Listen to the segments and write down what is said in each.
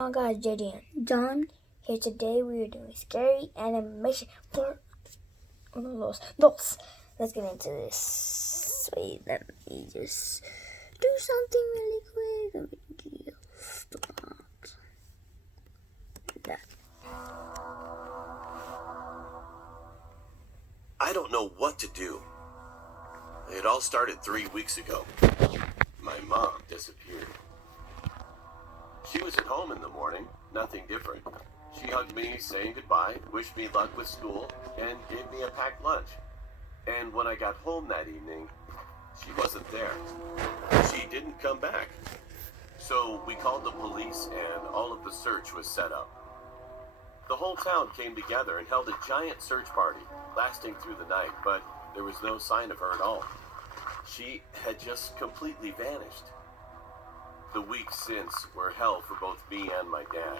Oh guys, JD and John here. Today we are doing scary animation for dos. Let's get into this. Wait, let me just do something really quick. Let me just that. I don't know what to do. It all started 3 weeks ago. My mom disappeared. She was at home in the morning, nothing different. She hugged me, saying goodbye, wished me luck with school, and gave me a packed lunch. And when I got home that evening, she wasn't there. She didn't come back. So we called the police and all of the search was set up. The whole town came together and held a giant search party, lasting through the night, but there was no sign of her at all. She had just completely vanished. The weeks since were hell for both me and my dad.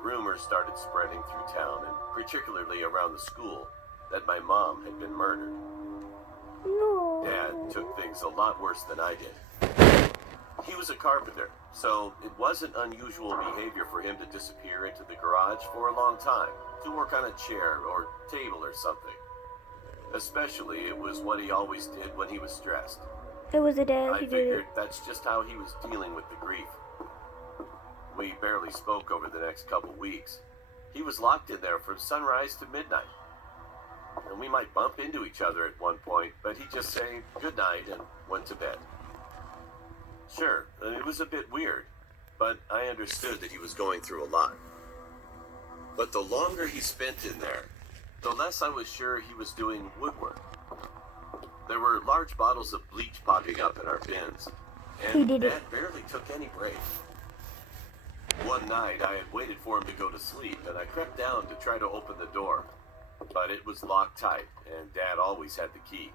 Rumors started spreading through town, and particularly around the school, that my mom had been murdered. No. Dad took things a lot worse than I did. He was a carpenter, so it wasn't unusual behavior for him to disappear into the garage for a long time, to work on a chair or table or something. Especially, it was what he always did when he was stressed. It was a dad I who did figured it. that's just how he was dealing with the grief. We barely spoke over the next couple weeks. He was locked in there from sunrise to midnight. And we might bump into each other at one point, but he'd just say good night and went to bed. Sure, it was a bit weird, but I understood that he was going through a lot. But the longer he spent in there, the less I was sure he was doing woodwork. There were large bottles of bleach popping up in our bins, and Dad barely took any break. One night, I had waited for him to go to sleep, and I crept down to try to open the door. But it was locked tight, and Dad always had the key.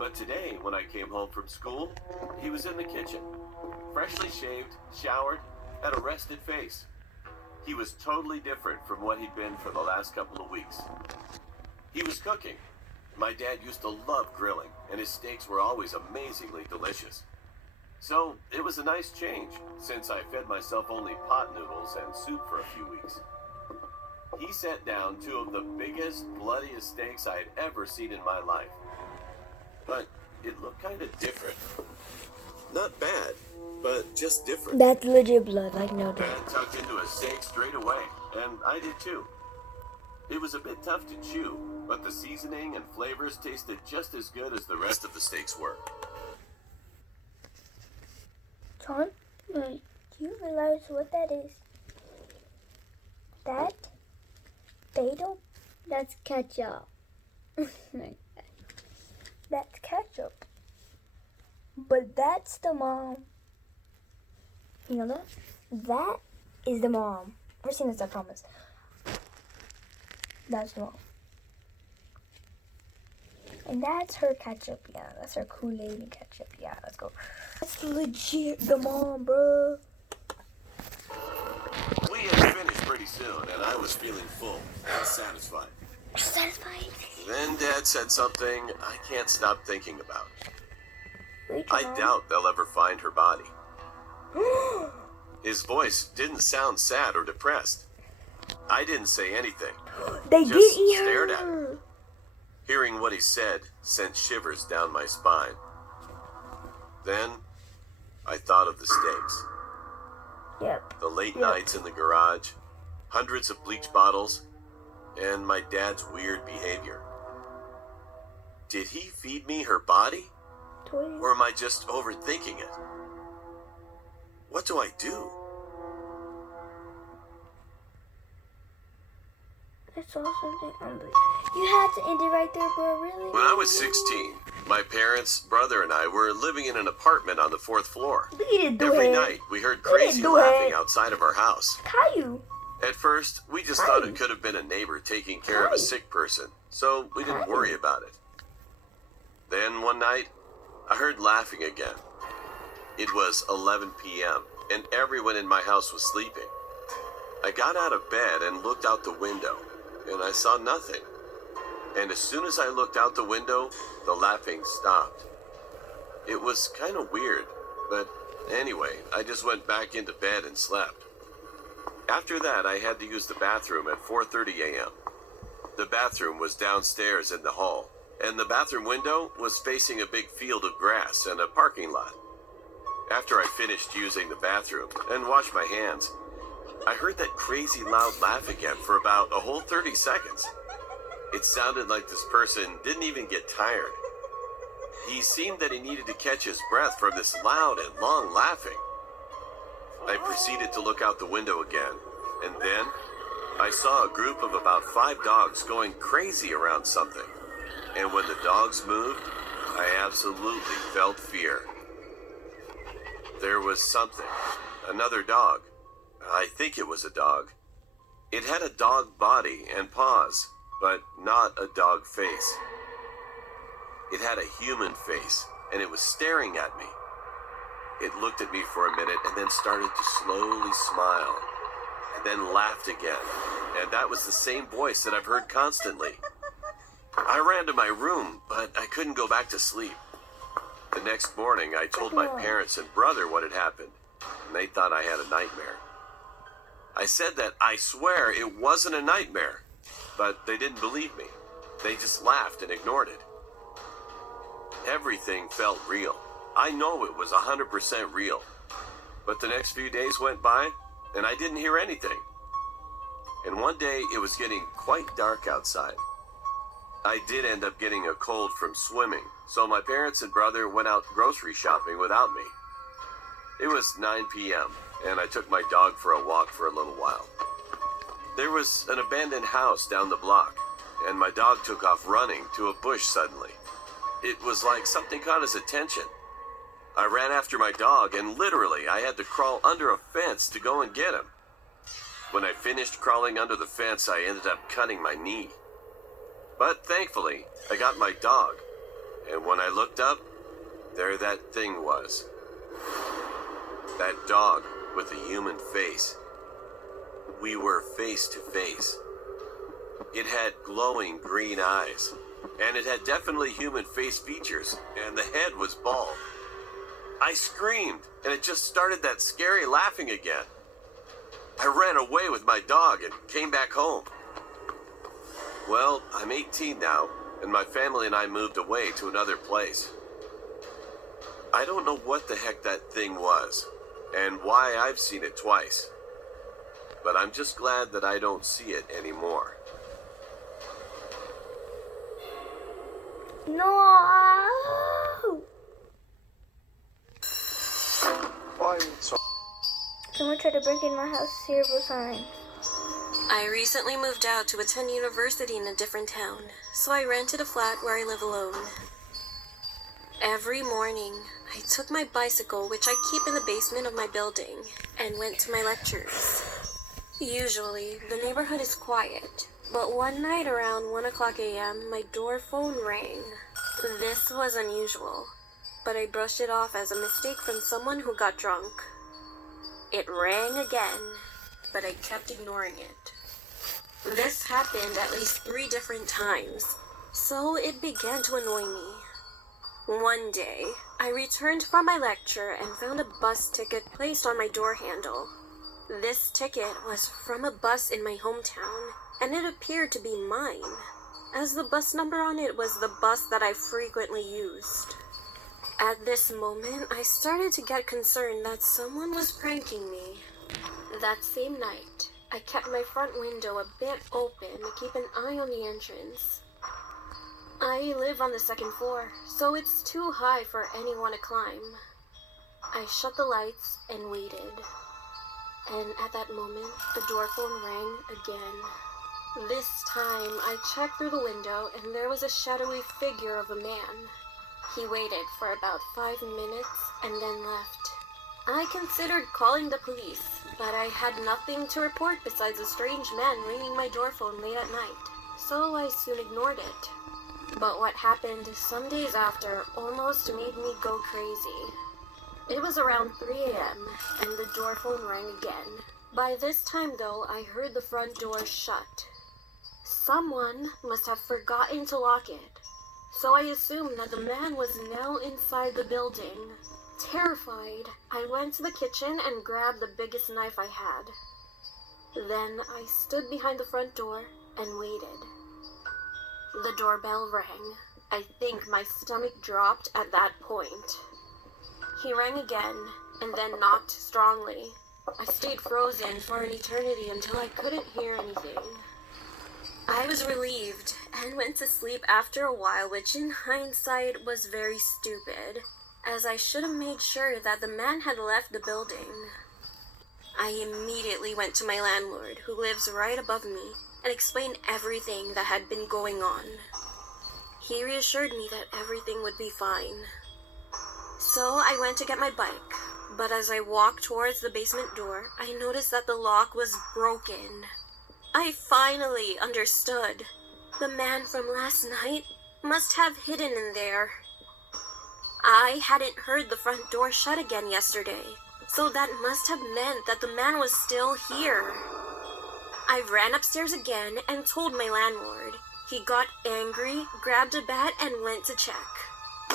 But today, when I came home from school, he was in the kitchen, freshly shaved, showered, had a rested face. He was totally different from what he'd been for the last couple of weeks. He was cooking. My dad used to love grilling, and his steaks were always amazingly delicious. So it was a nice change, since I fed myself only pot noodles and soup for a few weeks. He set down two of the biggest, bloodiest steaks I had ever seen in my life. But it looked kind of different. Not bad, but just different. That's legit blood, like no doubt. Dad tucked into a steak straight away, and I did too. It was a bit tough to chew, but the seasoning and flavors tasted just as good as the rest of the steaks were. John, do you realize what that is? That? Potato? That's ketchup. That's ketchup. But that's the mom. You know that? That is the mom. I've seen this, I promise. That's the mom. And that's her ketchup. Yeah, that's her Kool-Aid and ketchup. Yeah, let's go. That's legit the mom, bro. We had finished pretty soon, and I was feeling full and satisfied. Satisfied? Then Dad said something I can't stop thinking about. Wait, I doubt they'll ever find her body. His voice didn't sound sad or depressed. I didn't say anything. They Just did eat stared at her. Hearing what he said sent shivers down my spine. Then, I thought of the steaks. Yep. The late nights in the garage, hundreds of bleach bottles, and my dad's weird behavior. Did he feed me her body? Or am I just overthinking it? What do I do? I saw something unbelievable. You had to end it right there, bro. Really? When I was 16, my parents, brother, and I were living in an apartment on the 4th floor. Every night, we heard crazy laughing outside of our house. Caillou. At first, we just thought it could have been a neighbor taking care of a sick person, so we didn't worry about it. Then one night, I heard laughing again. It was 11 p.m., and everyone in my house was sleeping. I got out of bed and looked out the window, and I saw nothing. And as soon as I looked out the window, the laughing stopped. It was kind of weird, but Anyway, I just went back into bed and slept. After that, I had to use the bathroom at 4:30 a.m. The bathroom was downstairs in the hall, and the bathroom window was facing a big field of grass and a parking lot. After I finished using the bathroom and washed my hands, I heard that crazy loud laugh again for about a whole 30 seconds. It sounded like this person didn't even get tired. He seemed that he needed to catch his breath from this loud and long laughing. I proceeded to look out the window again, and then I saw a group of about 5 dogs going crazy around something. And when the dogs moved, I absolutely felt fear. There was something, another dog. I think it was a dog. It had a dog body and paws, but not a dog face. It had a human face, and it was staring at me. It looked at me for a minute and then started to slowly smile, and then laughed again, and that was the same voice that I've heard constantly. I ran to my room, but I couldn't go back to sleep. The next morning, I told my parents and brother what had happened, and they thought I had a nightmare. I said that I swear it wasn't a nightmare, but they didn't believe me. They just laughed and ignored it. Everything felt real. I know it was 100% real. But the next few days went by, and I didn't hear anything. And one day, it was getting quite dark outside. I did end up getting a cold from swimming, so my parents and brother went out grocery shopping without me. It was 9 p.m., and I took my dog for a walk for a little while. There was an abandoned house down the block, and my dog took off running to a bush suddenly. It was like something caught his attention. I ran after my dog, and literally I had to crawl under a fence to go and get him. When I finished crawling under the fence, I ended up cutting my knee. But thankfully, I got my dog, and when I looked up, there that thing was. That dog with a human face. We were face to face. It had glowing green eyes, and it had definitely human face features, and the head was bald. I screamed, and it just started that scary laughing again. I ran away with my dog and came back home. Well, I'm 18 now, and my family and I moved away to another place. I don't know what the heck that thing was, and why I've seen it twice. But I'm just glad that I don't see it anymore. No! Someone tried to break in my house. Terrible sign. I recently moved out to attend university in a different town, so I rented a flat where I live alone. Every morning, I took my bicycle, which I keep in the basement of my building, and went to my lectures. Usually, the neighborhood is quiet, but one night around 1 o'clock a.m., my door phone rang. This was unusual, but I brushed it off as a mistake from someone who got drunk. It rang again, but I kept ignoring it. This happened at least 3 different times, so it began to annoy me. One day, I returned from my lecture and found a bus ticket placed on my door handle. This ticket was from a bus in my hometown, and it appeared to be mine, as the bus number on it was the bus that I frequently used. At this moment, I started to get concerned that someone was pranking me. That same night, I kept my front window a bit open to keep an eye on the entrance. I live on the 2nd floor, so it's too high for anyone to climb. I shut the lights and waited. And at that moment, the door phone rang again. This time, I checked through the window and there was a shadowy figure of a man. He waited for about 5 minutes and then left. I considered calling the police, but I had nothing to report besides a strange man ringing my door phone late at night, so I soon ignored it. But what happened some days after almost made me go crazy. It was around 3 a.m. and the door phone rang again. By this time though, I heard the front door shut. Someone must have forgotten to lock it, so I assumed that the man was now inside the building. Terrified, I went to the kitchen and grabbed the biggest knife I had. Then I stood behind the front door and waited. The doorbell rang. I think my stomach dropped at that point. He rang again and then knocked strongly. I stayed frozen for an eternity until I couldn't hear anything. I was relieved and went to sleep after a while, which in hindsight was very stupid, as I should have made sure that the man had left the building. I immediately went to my landlord, who lives right above me, and explained everything that had been going on. He reassured me that everything would be fine. So I went to get my bike, but as I walked towards the basement door, I noticed that the lock was broken. I finally understood. The man from last night must have hidden in there. I hadn't heard the front door shut again yesterday, so that must have meant that the man was still here. I ran upstairs again and told my landlord. He got angry, grabbed a bat, and went to check.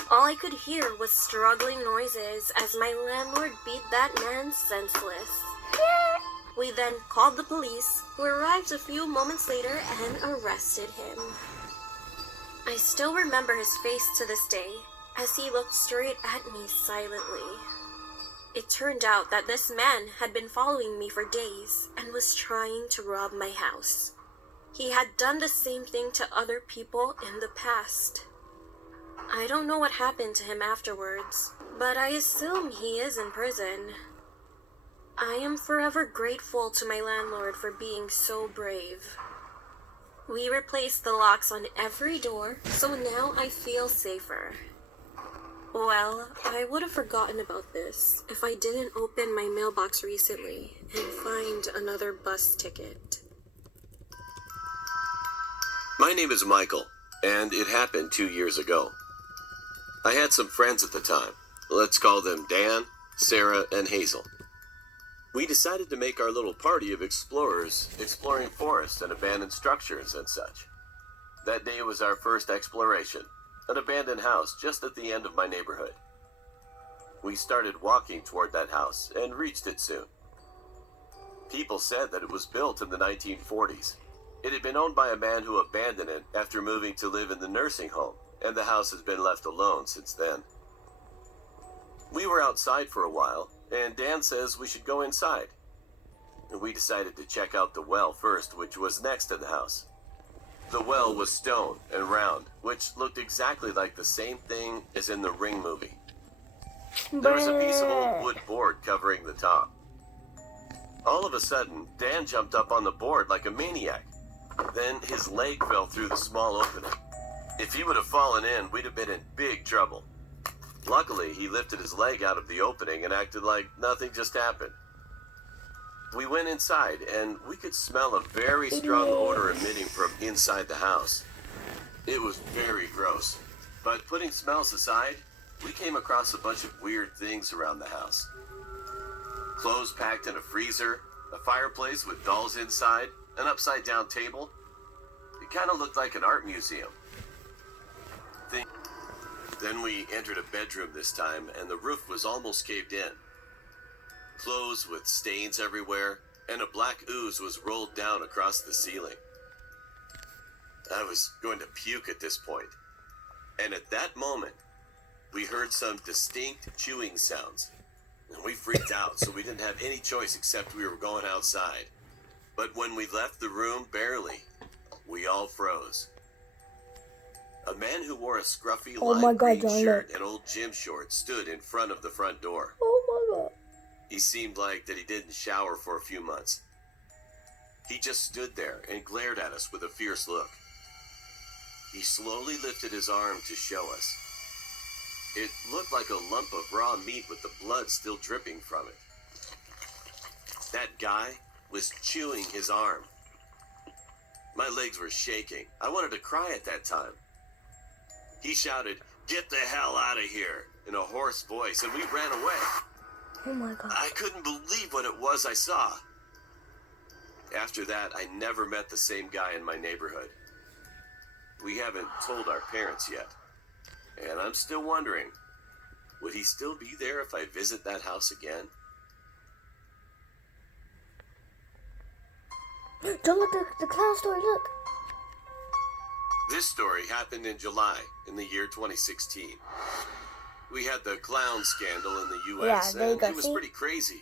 All I could hear was struggling noises as my landlord beat that man senseless. We then called the police, who arrived a few moments later and arrested him. I still remember his face to this day, as he looked straight at me silently. It turned out that this man had been following me for days and was trying to rob my house. He had done the same thing to other people in the past. I don't know what happened to him afterwards, but I assume he is in prison. I am forever grateful to my landlord for being so brave. We replaced the locks on every door, so now I feel safer. Well, I would have forgotten about this if I didn't open my mailbox recently and find another bus ticket. My name is Michael, and it happened 2 years ago. I had some friends at the time. Let's call them Dan, Sarah, and Hazel. We decided to make our little party of explorers exploring forests and abandoned structures and such. That day was our first exploration, an abandoned house just at the end of my neighborhood. We started walking toward that house and reached it soon. People said that it was built in the 1940s. It had been owned by a man who abandoned it after moving to live in the nursing home, and the house has been left alone since then. We were outside for a while, and Dan says we should go inside. And we decided to check out the well first, which was next to the house. The well was stone and round, which looked exactly like the same thing as in the Ring movie. There was a piece of old wood board covering the top. All of a sudden, Dan jumped up on the board like a maniac. Then his leg fell through the small opening. If he would have fallen in, we'd have been in big trouble. Luckily, he lifted his leg out of the opening and acted like nothing just happened. We went inside, and we could smell a very strong odor emitting from inside the house. It was very gross. But putting smells aside, we came across a bunch of weird things around the house. Clothes packed in a freezer, a fireplace with dolls inside, an upside-down table. It kind of looked like an art museum. Then we entered a bedroom this time, and the roof was almost caved in. Clothes with stains everywhere, and a black ooze was rolled down across the ceiling. I was going to puke at this point. And at that moment, we heard some distinct chewing sounds. And we freaked out, so we didn't have any choice except we were going outside. But when we left the room, barely, we all froze. A man who wore a scruffy lime green shirt and old gym shorts stood in front of the front door. Oh my god. He seemed like that he didn't shower for a few months. He just stood there and glared at us with a fierce look. He slowly lifted his arm to show us. It looked like a lump of raw meat with the blood still dripping from it. That guy was chewing his arm. My legs were shaking. I wanted to cry at that time. He shouted, "Get the hell out of here," in a hoarse voice, and we ran away. Oh my god. I couldn't believe what it was I saw. After that, I never met the same guy in my neighborhood. We haven't told our parents yet, and I'm still wondering, Would he still be there if I visit that house again? Don't look at the clown story, look. This story happened in July in the year 2016. We had the clown scandal in the U.S. Yeah, there you and go, it was see? pretty crazy.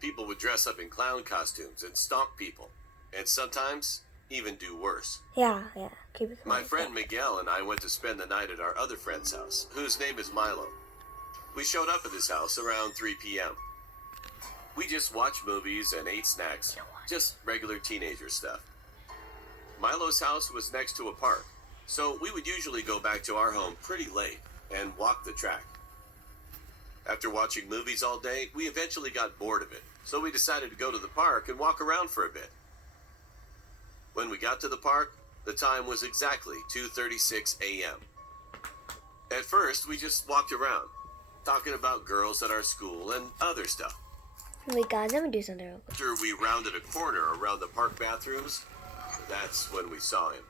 People would dress up in clown costumes and stalk people, and sometimes even do worse. Yeah, keep it My quiet. friend Miguel and I went to spend the night at our other friend's house, whose name is Milo. We showed up at his house around 3 p.m. We just watched movies and ate snacks, just regular teenager stuff. Milo's house was next to a park, so we would usually go back to our home pretty late and walk the track. After watching movies all day, we eventually got bored of it, so we decided to go to the park and walk around for a bit. When we got to the park, the time was exactly 2:36 a.m. At first, we just walked around, talking about girls at our school and other stuff. Wait, guys, let me do something real quick. After we rounded a corner around the park bathrooms, that's when we saw him.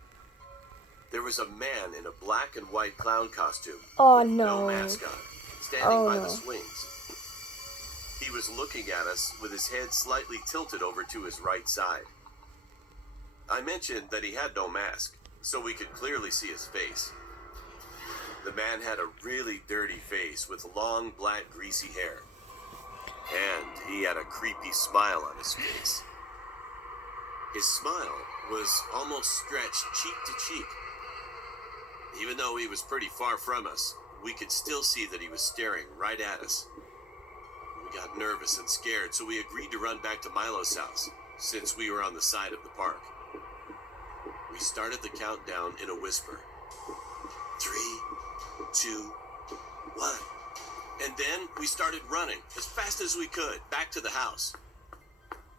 There was a man in a black and white clown costume, Oh, with no no. mask on, standing by no. the swings. He was looking at us with his head slightly tilted over to his right side. I mentioned that he had no mask, so we could clearly see his face. The man had a really dirty face with long, black, greasy hair. And he had a creepy smile on his face. His smile was almost stretched cheek to cheek. Even though he was pretty far from us, we could still see that he was staring right at us. We got nervous and scared, so we agreed to run back to Milo's house, since we were on the side of the park. We started the countdown in a whisper. 3, 2, 1. And then we started running as fast as we could back to the house.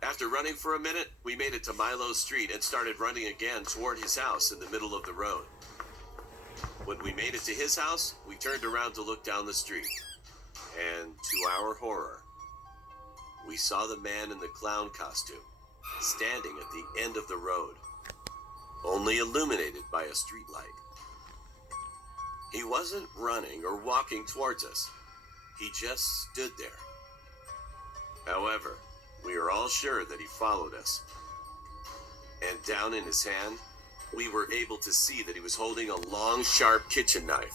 After running for a minute, we made it to Milo's street and started running again toward his house in the middle of the road. When we made it to his house, we turned around to look down the street. And to our horror, we saw the man in the clown costume standing at the end of the road, only illuminated by a streetlight. He wasn't running or walking towards us. He just stood there. However, we are all sure that he followed us. And down in his hand, we were able to see that he was holding a long, sharp kitchen knife.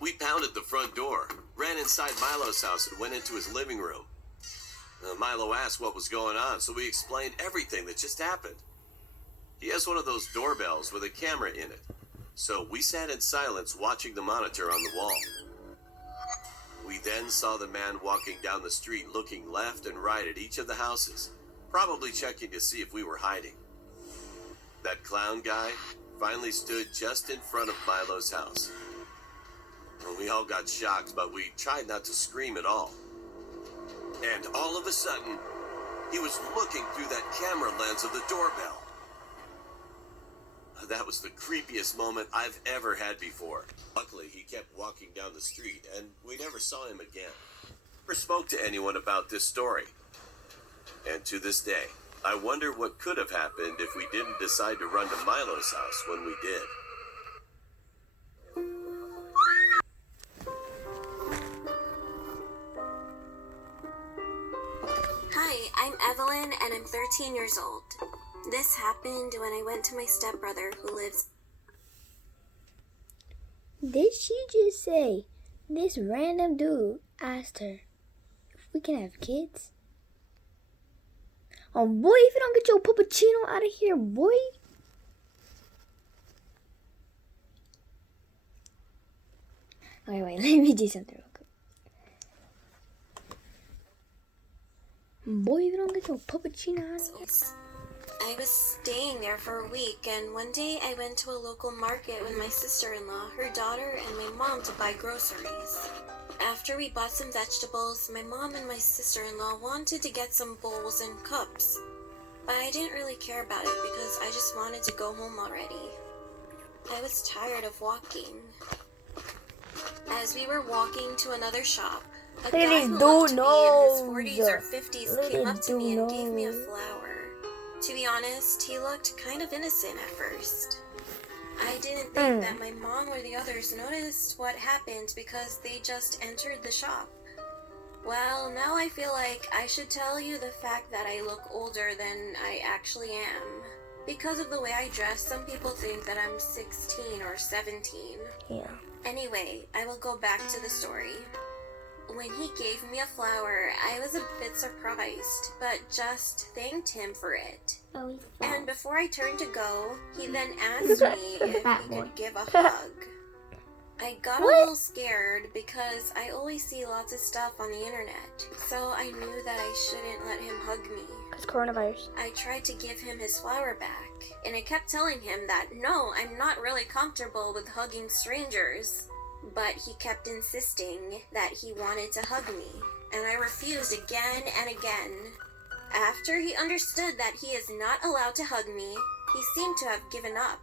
We pounded the front door, ran inside Milo's house, and went into his living room. Milo asked what was going on, so we explained everything that just happened. He has one of those doorbells with a camera in it, so we sat in silence watching the monitor on the wall. We then saw the man walking down the street looking left and right at each of the houses, probably checking to see if we were hiding. That clown guy finally stood just in front of Milo's house. We all got shocked, but we tried not to scream at all. And all of a sudden, he was looking through that camera lens of the doorbell. That was the creepiest moment I've ever had before. Luckily, he kept walking down the street, and we never saw him again. Never spoke to anyone about this story. And to this day, I wonder what could have happened if we didn't decide to run to Milo's house when we did. Hi, I'm Evelyn and I'm 13 years old. This happened when I went to my stepbrother who lives... Did she just say this random dude asked her if we can have kids? Oh boy, if you don't get your puppuccino out of here, boy. Okay, wait, let me do something real quick. Boy, if you don't get your puppuccino out of here. I was staying there for a week, and one day I went to a local market with my sister-in-law, her daughter, and my mom to buy groceries. After we bought some vegetables, my mom and my sister-in-law wanted to get some bowls and cups. But I didn't really care about it because I just wanted to go home already. I was tired of walking. As we were walking to another shop, a guy who looked to be in his 40s or 50s came up to me and gave me a flower. To be honest, he looked kind of innocent at first. I didn't think that my mom or the others noticed what happened because they just entered the shop. Well, now I feel like I should tell you the fact that I look older than I actually am. Because of the way I dress, some people think that I'm 16 or 17. Yeah. Anyway, I will go back to the story. When he gave me a flower, I was a bit surprised, but just thanked him for it. Oh, And before I turned to go, he then asked me if he could give a hug. I got a little scared because I always see lots of stuff on the internet, so I knew that I shouldn't let him hug me. Because coronavirus. I tried to give him his flower back, and I kept telling him that no, I'm not really comfortable with hugging strangers. But he kept insisting that he wanted to hug me, and I refused again and again. After he understood that he is not allowed to hug me, he seemed to have given up.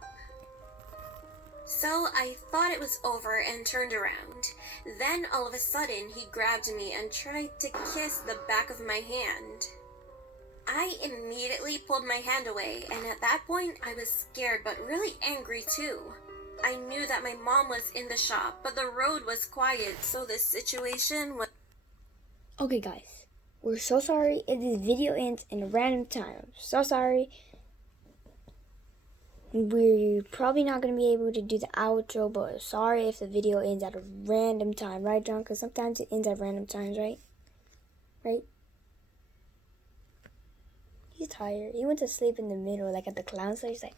So I thought it was over and turned around. Then all of a sudden he grabbed me and tried to kiss the back of my hand. I immediately pulled my hand away, and at that point I was scared but really angry too. I knew that my mom was in the shop, but the road was quiet, so this situation was... Okay, guys. We're so sorry if this video ends in a random time. So sorry. We're probably not going to be able to do the outro, but sorry if the video ends at a random time. Right, John? Because sometimes it ends at random times, right? Right? He's tired. He went to sleep in the middle, like at the clown show. He's like...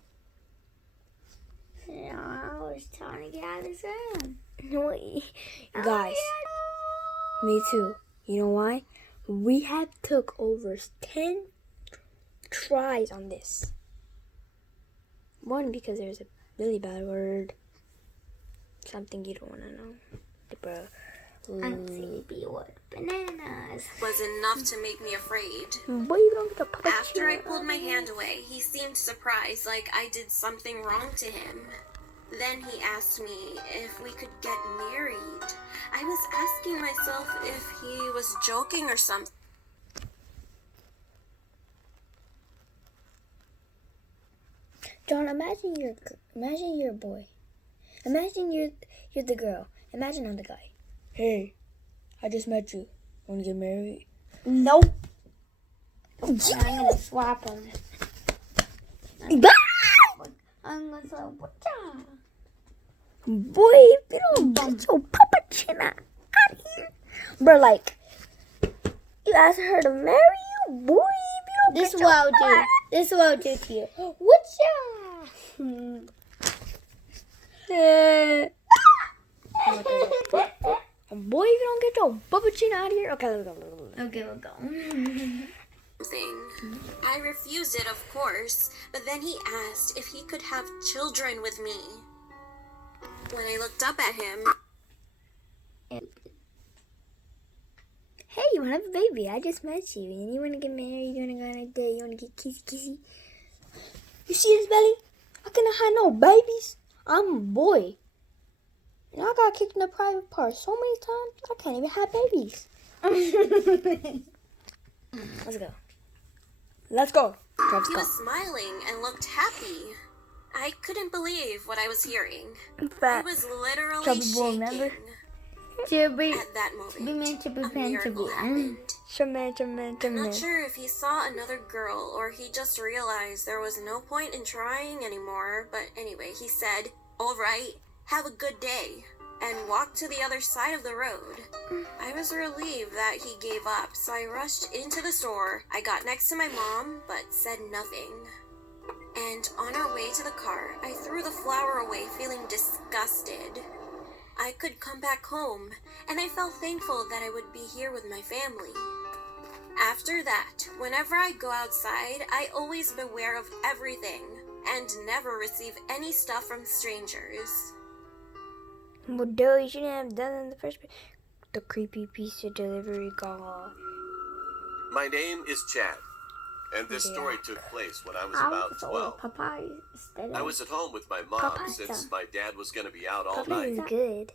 I was trying to get out of this room. No, guys, me too. You know why? We have took over 10 tries on this. One, because there's a really bad word. Something you don't want to know. Bro. Sleepy word. Bananas. Was enough to make me afraid. Boy, you don't get a puppet. After I pulled my hand away, he seemed surprised, like I did something wrong to him. Then he asked me if we could get married. I was asking myself if he was joking or something. John, imagine you're a boy. Imagine you're the girl. Imagine I'm the guy. Hey, I just met you. Want to get married? Nope. I'm gonna swap him. I'm gonna swap him. Boy, if you don't get your puppuccino out of here. Bro, like, you asked her to marry you? Boy, if you don't This get is what I'll your do. This is what I'll do to you. What's Boy, if you don't get your puppuccino out of here. Okay, let's go. Okay, we'll go. I refused it, of course, but then he asked if he could have children with me. When I looked up at him, Hey, you want to have a baby? I just met you. And you want to get married? You want to go on a date? You want to get kissy? You see his belly? I cannot have no babies. I'm a boy. And I got kicked in the private part so many times, I can't even have babies. Let's go. Let's go. Let's he go. was smiling and looked happy. I couldn't believe what I was hearing. I Fat. was literally Chubby boy, shaking remember? To be, at that moment. be meant to be A meant to miracle be. happened. I'm not Shaman. sure if he saw another girl or he just realized there was no point in trying anymore, but anyway, he said, "All right, have a good day," and walked to the other side of the road. I was relieved that he gave up, so I rushed into the store. I got next to my mom, but said nothing. And on our way to the car, I threw the flower away, feeling disgusted. I could come back home, and I felt thankful that I would be here with my family. After that, whenever I go outside, I always beware of everything and never receive any stuff from strangers. Well, duh, you shouldn't have done it in the first place. The creepy pizza delivery guy. My name is Chad, and this Yeah. story took place when I was about 12. Popeye is I was at home with my mom Popeye since stuff. my dad was going to be out all Popeye night. is good.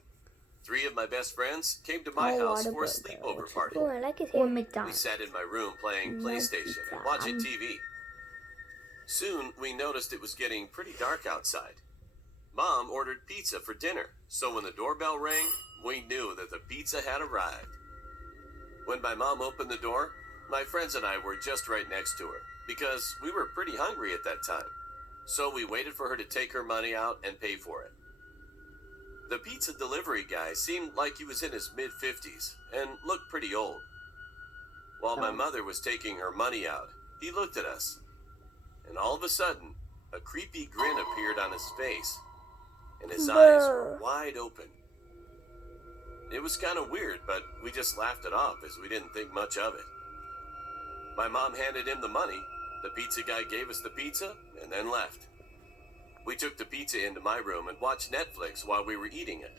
3 of my best friends came to my house for a sleepover party. Oh, I like his Or hair. We McDonald's. sat in my room playing No PlayStation and pizza. watching TV. Soon, we noticed it was getting pretty dark outside. Mom ordered pizza for dinner, so when the doorbell rang, we knew that the pizza had arrived. When my mom opened the door, my friends and I were just right next to her, because we were pretty hungry at that time. So we waited for her to take her money out and pay for it. The pizza delivery guy seemed like he was in his mid-50s and looked pretty old. While my mother was taking her money out, he looked at us, and all of a sudden, a creepy grin appeared on his face, and his eyes were wide open. It was kind of weird, but we just laughed it off as we didn't think much of it. My mom handed him the money, the pizza guy gave us the pizza, and then left. We took the pizza into my room and watched Netflix while we were eating it.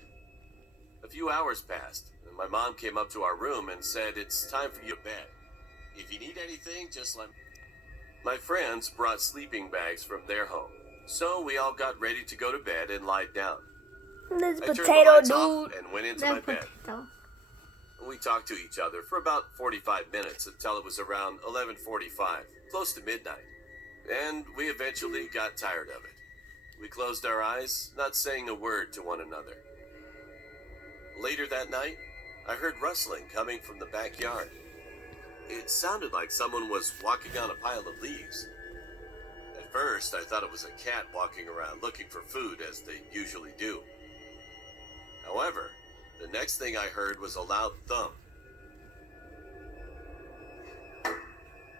A few hours passed, and my mom came up to our room and said, "It's time for you to bed. If you need anything, just let me." My friends brought sleeping bags from their home, so we all got ready to go to bed and lied down. This I turned the potato lights off dude. and went into my bed. We talked to each other for about 45 minutes until it was around 11:45, close to midnight, and we eventually got tired of it. We closed our eyes, not saying a word to one another. Later that night, I heard rustling coming from the backyard. It sounded like someone was walking on a pile of leaves. At first, I thought it was a cat walking around looking for food, as they usually do. However, the next thing I heard was a loud thump.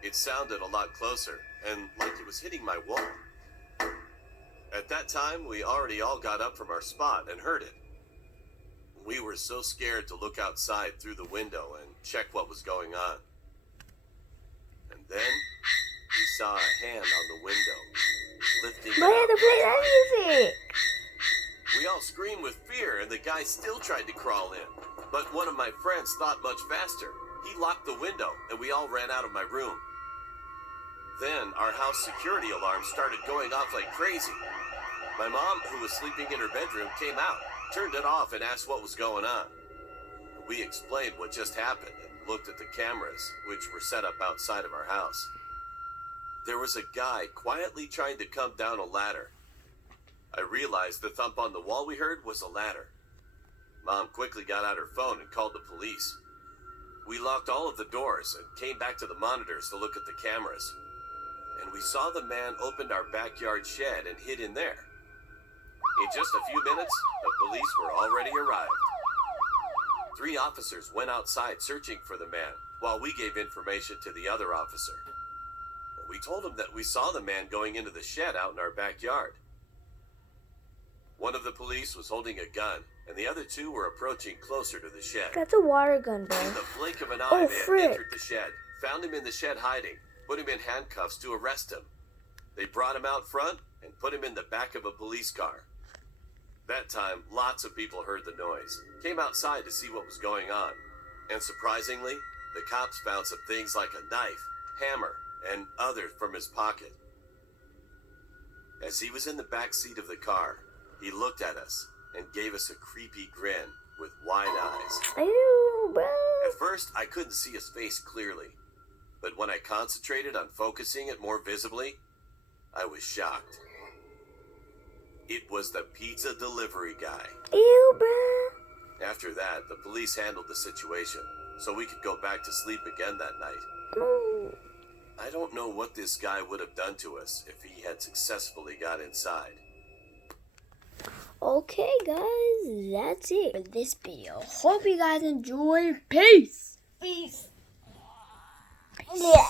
It sounded a lot closer, and like it was hitting my wall. At that time, we already all got up from our spot and heard it. We were so scared to look outside through the window and check what was going on. And then, we saw a hand on the window, lifting it But I had up. to play that music. We all screamed with fear, and the guy still tried to crawl in. But one of my friends thought much faster. He locked the window, and we all ran out of my room. Then our house security alarm started going off like crazy. My mom, who was sleeping in her bedroom, came out, turned it off, and asked what was going on. We explained what just happened and looked at the cameras, which were set up outside of our house. There was a guy quietly trying to come down a ladder. I realized the thump on the wall we heard was a ladder. Mom quickly got out her phone and called the police. We locked all of the doors and came back to the monitors to look at the cameras. And we saw the man opened our backyard shed and hid in there. In just a few minutes, the police were already arrived. 3 officers went outside searching for the man, while we gave information to the other officer. We told him that we saw the man going into the shed out in our backyard. One of the police was holding a gun, and the other 2 were approaching closer to the shed. That's a water gun, bro. In the blink of an eye, Oh, they had frick. entered the shed, found him in the shed hiding, put him in handcuffs to arrest him. They brought him out front and put him in the back of a police car. That time, lots of people heard the noise, came outside to see what was going on, and surprisingly, the cops found some things like a knife, hammer, and others from his pocket. As he was in the back seat of the car, he looked at us and gave us a creepy grin with wide eyes. Ew, bro. At first, I couldn't see his face clearly, but when I concentrated on focusing it more visibly, I was shocked. It was the pizza delivery guy. Ew, bro. After that, the police handled the situation, so we could go back to sleep again that night. No. I don't know what this guy would have done to us if he had successfully got inside. Okay, guys, that's it for this video. Hope you guys enjoy. Peace. Peace. Yeah.